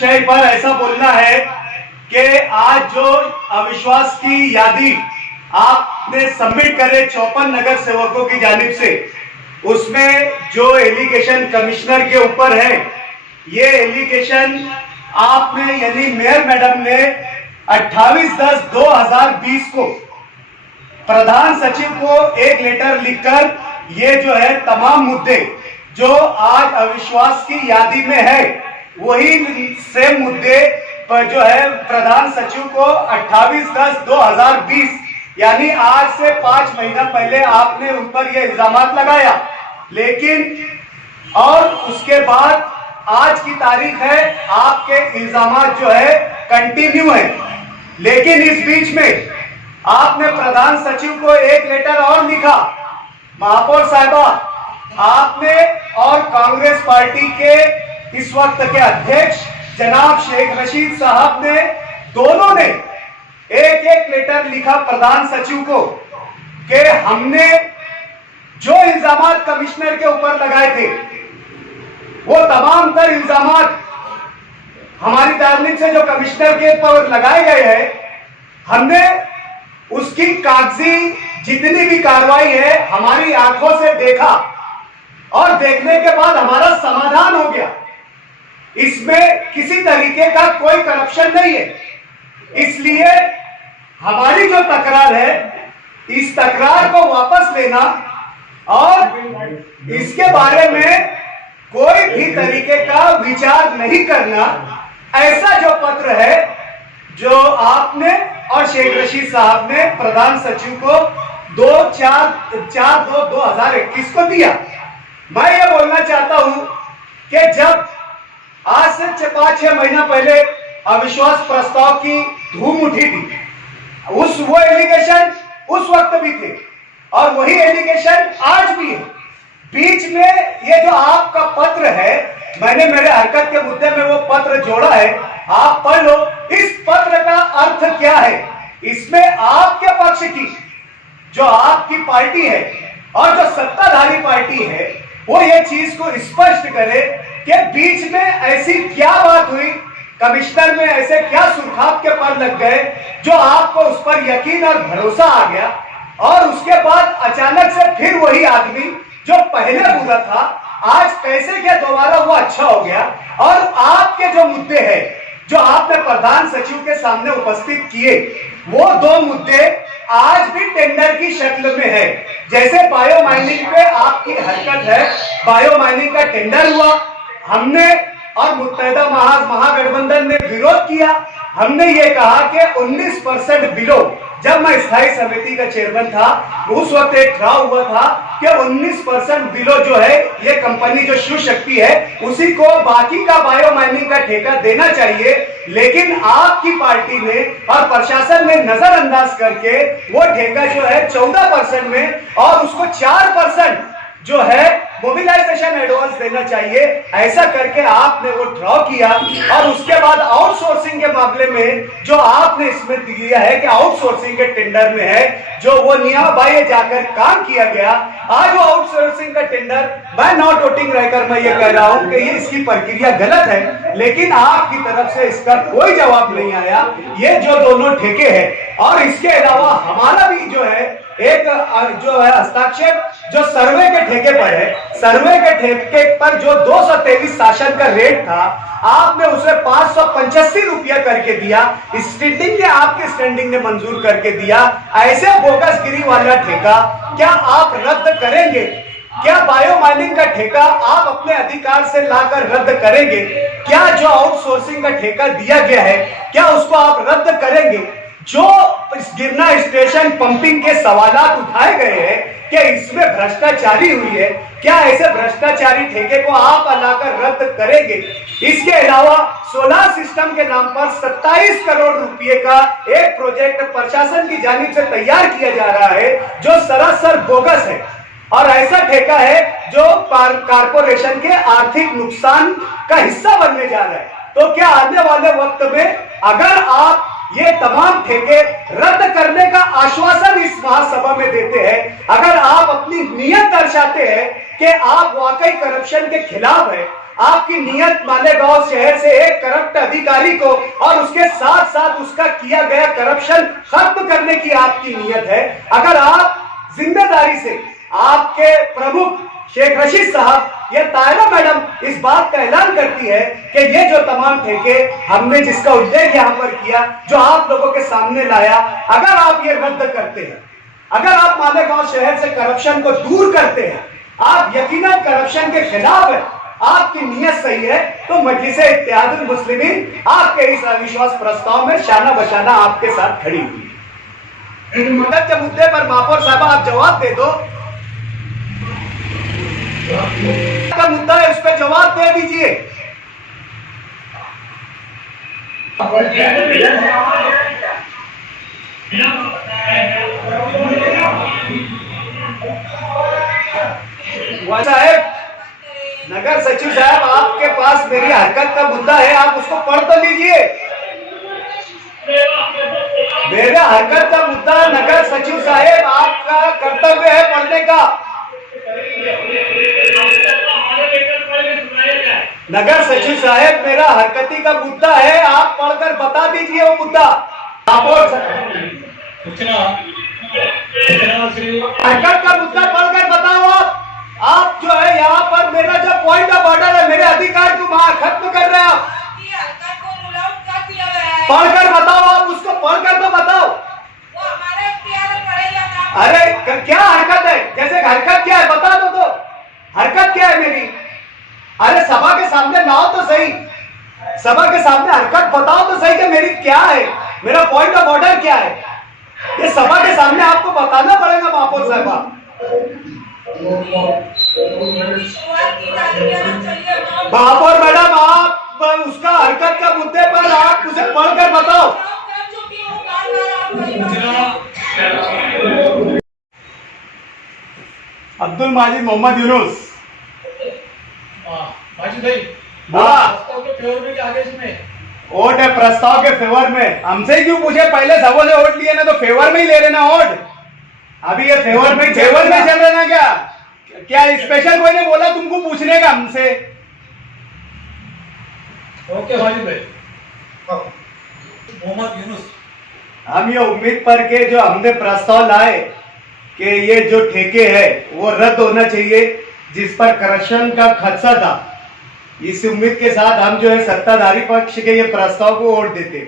विषय पर ऐसा बोलना है कि आज जो अविश्वास की यादी आपने सबमिट करे 54 नगर सेवकों की जानिब से, उसमें जो एलिगेशन कमिश्नर के ऊपर है, ये एलिगेशन आपने यानी मेयर मैडम ने 28/10/2020 को प्रधान सचिव को एक लेटर लिखकर ये जो है तमाम मुद्दे जो आज अविश्वास की यादी में है, वही सेम मुद्दे पर जो है प्रधान सचिव को 28/10/2020 यानी आज से 5 महीना पहले आपने उन पर यह इल्जामात लगाया। लेकिन और उसके बाद आज की तारीख है, आपके इल्जामात जो है कंटिन्यू है। लेकिन इस बीच में आपने प्रधान सचिव को एक लेटर और लिखा। महापौर साहिबा, आपने और कांग्रेस पार्टी के इस वक्त के अध्यक्ष जनाब शेख रशीद साहब ने, दोनों ने एक एक लेटर लिखा प्रधान सचिव को कि हमने जो इल्जामात कमिश्नर के ऊपर लगाए थे, वो तमाम तर इल्जामात हमारी दार्मिक से जो कमिश्नर के ऊपर लगाए गए हैं, हमने उसकी कागजी जितनी भी कार्रवाई है हमारी आंखों से देखा और देखने के बाद हमारा समाधान हो गया। इसमें किसी तरीके का कोई करप्शन नहीं है। इसलिए हमारी जो तकरार है, इस तकरार को वापस लेना और इसके बारे में कोई भी तरीके का विचार नहीं करना, ऐसा जो पत्र है जो आपने और शेख रशीद साहब ने प्रधान सचिव को 4/2/2021 को दिया। मैं ये बोलना चाहता हूं कि जब आज से 5-6 महीना पहले अविश्वास प्रस्ताव की धूम उठी थी, वो एलिगेशन उस वक्त भी थे और वही एलिगेशन आज भी है। बीच में ये जो आपका पत्र है, मैंने मेरे हरकत के मुद्दे में वो पत्र जोड़ा है, आप पढ़ लो। इस पत्र का अर्थ क्या है? इसमें आपके पक्ष की जो आपकी पार्टी है और जो सत्ताधारी पार्टी है, वो ये चीज को स्पष्ट करे कि बीच में ऐसी क्या बात हुई, कमिश्नर में ऐसे क्या सुरखाब के पर लग गए जो आपको उस पर यकीन और भरोसा आ गया और उसके बाद अचानक से फिर वही आदमी जो पहले बुरा था, आज कैसे क्या दोबारा वो अच्छा हो गया। और आपके जो मुद्दे हैं जो आपने प्रधान सचिव के सामने उपस्थित किए, वो 2 मुद्दे आज भी टेंडर की शक्ल में है। जैसे बायो माइनिंग पे आपकी हरकत है, बायो माइनिंग का टेंडर हुआ, हमने और मुत्तहिदा महागठबंधन ने विरोध किया। हमने ये कहा कि 19% बिलो, जब मैं स्थायी समिति का चेयरमैन था, उस वक्त एक ठहराव हुआ था कि 19% बिलो जो है ये कंपनी जो शिव शक्ति है, उसी को बाकी का बायो माइनिंग का ठेका देना चाहिए। लेकिन आपकी पार्टी ने और प्रशासन ने नजरअंदाज करके वो ठेका जो है 14% में और उसको 4% जो है मोबिलाइजेशन एडवांस देना चाहिए, ऐसा करके आपने वो ड्रॉ किया। और उसके बाद आउटसोर्सिंग के मामले में जो आपने इसमें दिया है कि आउटसोर्सिंग के टेंडर में है, जो वो निया बाह्य जाकर काम किया गया। आज वो आउटसोर्सिंग का टेंडर, मैं नॉट वोटिंग रहकर मैं ये कह रहा हूं कि ये इसकी प्रक्रिया गलत है, लेकिन आपकी तरफ से इसका कोई जवाब नहीं आया। ये जो दोनों ठेके हैं और इसके अलावा हमारा भी जो है एक जो है हस्ताक्षर जो सर्वे के ठेके पर है, सर्वे के ठेके पर जो 223 शासन का रेट था, आपने उसे 585 रुपया करके दिया। स्टैंडिंग ने, आपके स्टैंडिंग ने मंजूर करके दिया। ऐसे बोगसगिरी वाला ठेका क्या आप रद्द करेंगे? क्या बायो माइनिंग का ठेका आप अपने अधिकार से लाकर रद्द करेंगे? क्या जो आउटसोर्सिंग का ठेका दिया गया है, क्या उसको आप रद्द करेंगे? जो गिरना स्टेशन पंपिंग के सवालात उठाए गए हैं कि इसमें भ्रष्टाचारी हुई है, क्या ऐसे भ्रष्टाचारी ठेके को आप लाकर रद्द करेंगे? इसके अलावा सोलर सिस्टम के नाम पर 27 करोड़ रुपए का एक प्रोजेक्ट प्रशासन की जानिब से तैयार किया जा रहा है जो सरासर बोगस है और ऐसा ठेका है जो कारपोरेशन के आर्थिक नुकसान का हिस्सा बनने जा रहा है। तो क्या आने वाले वक्त में अगर आप ये तमाम ठेके रद्द करने का आश्वासन इस महासभा में देते हैं, अगर आप अपनी नीयत दर्शाते हैं कि आप वाकई करप्शन के खिलाफ है, आपकी नीयत मालेगांव शहर से एक करप्ट अधिकारी अधिकारी को और उसके साथ साथ उसका किया गया करप्शन खत्म करने की आपकी नीयत है, अगर आप जिम्मेदारी से आपके प्रमुख शेख रशीद साहब या तायरा मैडम इस बात का ऐलान करती है कि ये जो तमाम ठेके हमने जिसका उल्लेख यहाँ पर किया, जो आप लोगों के सामने लाया, अगर आप ये रद्द करते हैं, अगर आप मालेगांव शहर से करप्शन को दूर करते हैं, आप यकीनन करप्शन के खिलाफ है, आपकी नीयत सही है, तो मजलिस इत्तेहादुल मुस्लिमीन आपके इस अविश्वास प्रस्ताव में शाना बशाना आपके साथ खड़ी हुई है। मदद के मुद्दे पर महापौर साहब आप जवाब दे दो, का मुद्दा है, उस पर जवाब दे दीजिए। साहब, नगर सचिव साहब, आपके पास मेरी हरकत का मुद्दा है, आप उसको पढ़ तो लीजिए। मेरा हरकत का मुद्दा नगर सचिव साहब, आपका कर्तव्य है पढ़ने का। नगर सचिव साहब, मेरा हरकती का मुद्दा है, आप पढ़कर बता दीजिए वो मुद्दा। हरकत का मुद्दा पढ़कर बताओ आप जो है यहाँ पर मेरा जो पॉइंट ऑफ ऑर्डर है, मेरे अधिकार को वहां खत्म कर रहे हैं आप। पढ़कर बताओ आप, उसको पढ़कर तो बताओ। अरे क्या हरकत है, जैसे हरकत क्या है बता दो, तो हरकत क्या है मेरी? अरे सभा के सामने लाओ तो सही, सभा के सामने हरकत बताओ तो सही कि मेरी क्या है, मेरा पॉइंट ऑफ ऑर्डर क्या है। ये सभा के सामने आपको बताना पड़ेगा महापौर साहब। महापौर मैडम, आप उसका हरकत का मुद्दे पर आप उसे पढ़कर बताओ। अब्दुल माजिद मोहम्मद यूनुस। वोट है प्रस्ताव के फेवर में, हमसे क्यों पूछे? पहले सबों ने वोट लिए ना, तो फेवर में ही ले लेना वोट। अभी ये फेवर में चल रहा ना, क्या स्पेशल कोई ने बोला तुमको पूछने का हमसे? ओके माजिद भाई। मोहम्मद यूनुस, हम ये उम्मीद पर के जो हमने प्रस्ताव लाए कि ये जो ठेके है वो रद्द होना चाहिए, जिस पर करप्शन का खदशा था, इस उम्मीद के साथ हम जो है सत्ताधारी पक्ष के ये प्रस्ताव को वोट देते।